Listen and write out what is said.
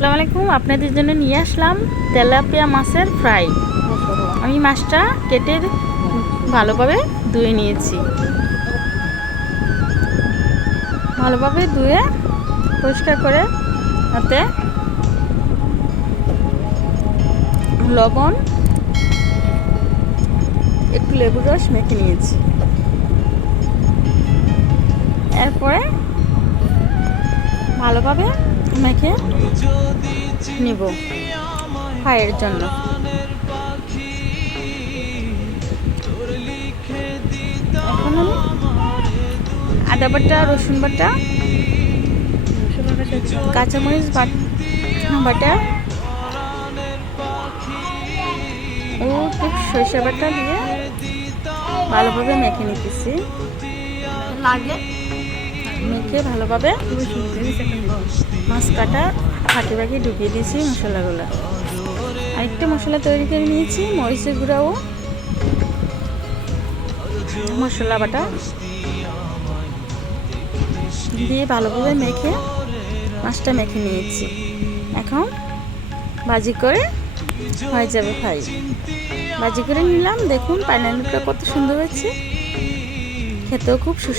আসসালামু আলাইকুম। আপনাদের জন্য নিয়ে আসলাম তেলাপিয়া মাছের ফ্রাই। আমি মাছটা কেটে ভালোভাবে ধুয়ে নিয়েছি। ভালোভাবে ধুয়ে পরিষ্কার করে তাতে লবণ, একটু লেবুর রস মেখে নিয়েছি। এরপরে ভালোভাবে মেখে নিব ফ্রাইয়ের জন্য। এখন আমি আদা বাটা, রসুন বাটা, কাঁচামরিচ বাটা ও সরিষা বাটা দিয়ে ভালোভাবে মেখে নিতেছি। মেখে ভালোভাবে মাছ কাটা ফাঁকি ফাঁকি ঢুকিয়ে দিয়েছি মশলাগুলো। আরেকটা মশলা তৈরি করে নিয়েছি, মরিচের গুঁড়া ও মশলা বাটা দিয়ে ভালোভাবে মেখে মাছটা মেখে নিয়েছি। এখন ভাজি করে হয়ে যাবে ফ্রাই। ভাজি করে নিলাম। দেখুন পাইনাপেলটা কত সুন্দর হয়েছে, খেতেও খুব সুস্বাদু।